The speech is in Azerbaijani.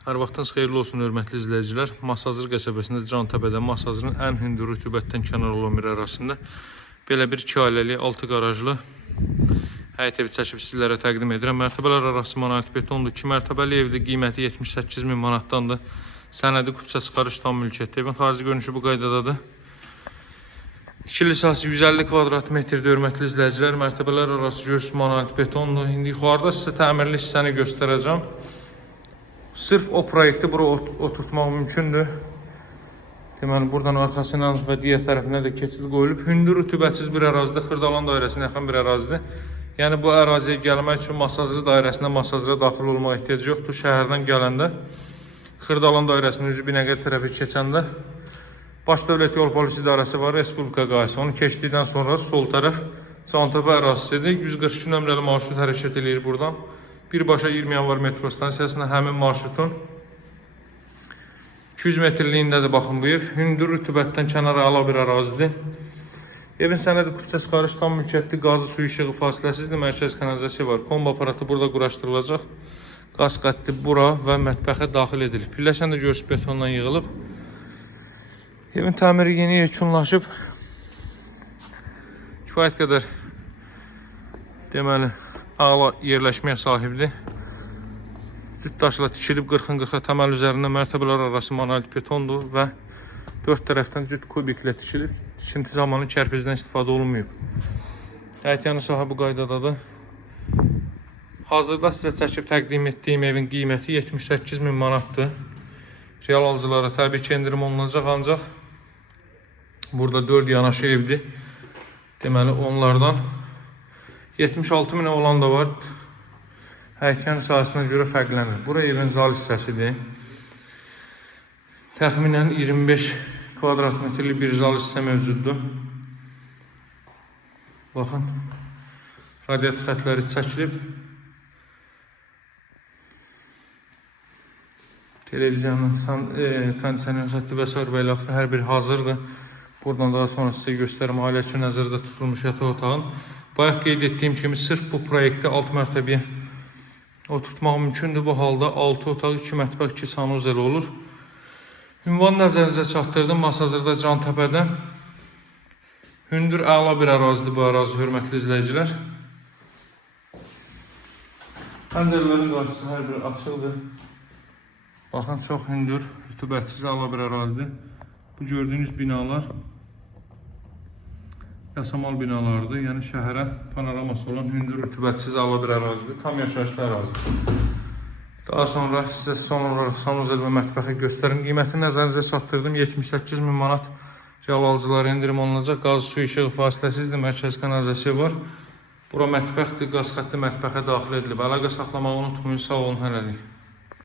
Hər vaxtınız xeyirli olsun, hörmətli izləyicilər. Masazır qəsəbəsində Cantəbədə Masazırın ən hündür rütubətdən kənar olan bir arasında belə bir 2 ailəli 6 qarajlı həyət evi çəkib sizlərə təqdim edirəm. Mərtəbələr arası monolit betondur. 2 mərtəbəli evdir. Qiyməti 78 min manatdandır. Sənədi kupça çıxarış tam mülkiyyətdir. Evin xarici görünüşü bu qaydadadır. İkili sahəsi 150 kvadrat metrdir, hörmətli izləyicilər. Mərtəbələr arası görünüşü monolit betondur. İndi yuxarıda sizə təmirli hissəni göstərəcəm. Sırf o proyekti bura oturtmaq mümkündür. Deməli, buradan arxasından və digər tərəfindən də keçid qoyulub. Hündür rütubətsiz bir ərazidə, Xırdalan dairəsinə yaxın bir ərazidir. Yəni, bu əraziyə gəlmək üçün Masazır dairəsində Masazıra daxil olmaq ehtiyac yoxdur. Şəhərdən gələndə, Xırdalan dairəsinin üzü Binəqədi tərəfi keçəndə Baş Dövlət Yol Polisi İdarəsi var, Respublika qayısı. Onu keçdikdən sonra sol tərəf Cantəbə ərazisidir. 142 nömrəli marşrut hərəkət edir buradan. Birbaşa 20 yanvar metro stansiyasına həmin marşrutun 200 metrliyindədir, baxın bu ev. Hündür rütubətdən kənara ala bir ərazidir. Evin sənədi kupça çıxarış tam mülkiyyətli, qazı, su işığı fasiləsizdir, mərkəz kanalizasiya var. Kombi aparatı burada quraşdırılacaq. Qaz xətti bura və mətbəxə daxil edilir. Pilləşən də görsüz betondan yığılıb. Evin təmiri yeni yekunlaşıb. Kifayət qədər deməli ağla yerləşməyə sahibdir. Cüt daşla tikilib 40-40 təməl üzərində mərtəbələr arası monolit betondur və 4 tərəfdən cüt kubiklə tikilib. Tikinti zamanı kərpizdən istifadə olunmayıb. Həyətyanı sahə bu qaydadadır. Hazırda sizə çəkib təqdim etdiyim evin qiyməti 78 min manatdır. Real alıcılara təbii ki, endirim olunacaq, ancaq burada 4 yanaşı evdir. Deməli, onlardan 76 minə olan da var. Həyətyan sahəsinə görə fərqlənir. Bura evin zal hissəsidir. Təxminən 25 kvadrat metrli bir zal hissə mövcuddur. Baxın, radiator xətləri çəkilib. Televizyonun, kondisioner xətti və s. və ilə hər bir hazırdır. Buradan daha sonra sizə göstərim ailə üçün nəzərdə tutulmuş yataq otağın. Bayaq qeyd etdiyim kimi sırf bu proyekti 6 mərtəbəyə oturtmaq mümkündür. Bu halda 6 otaq, 2 mətbəx, 2 sanuzel olur. Ünvan nəzərinizə çatdırdım. Masazırda Cantəbədə hündür əla bir ərazidir bu ərazi, hörmətli izləyicilər. Pəncərələrin qarşısı hər biri açıldır. Baxın, çox hündür, rütubətsiz əla bir ərazidir. Bu gördüyünüz binalar yasamal binalardır. Yəni şəhərə panoraması olan hündür rütubətsiz əla bir ərazidir. Tam yaşayışlı ərazidir. Daha sonra sizə son olaraq sanuzel və mətbəxi göstərim. Qiyməti nəzərinizə çatdırdım. 78 min manat real alıcılara endirim olunacaq. Qaz, su işığı fasiləsizdir. Mərkəz kanalizasiya var. Bura mətbəxdir. Qaz xətti mətbəxə daxil edilib. Əlaqə saxlamağı unutmayın. Sağ olun, hələlik.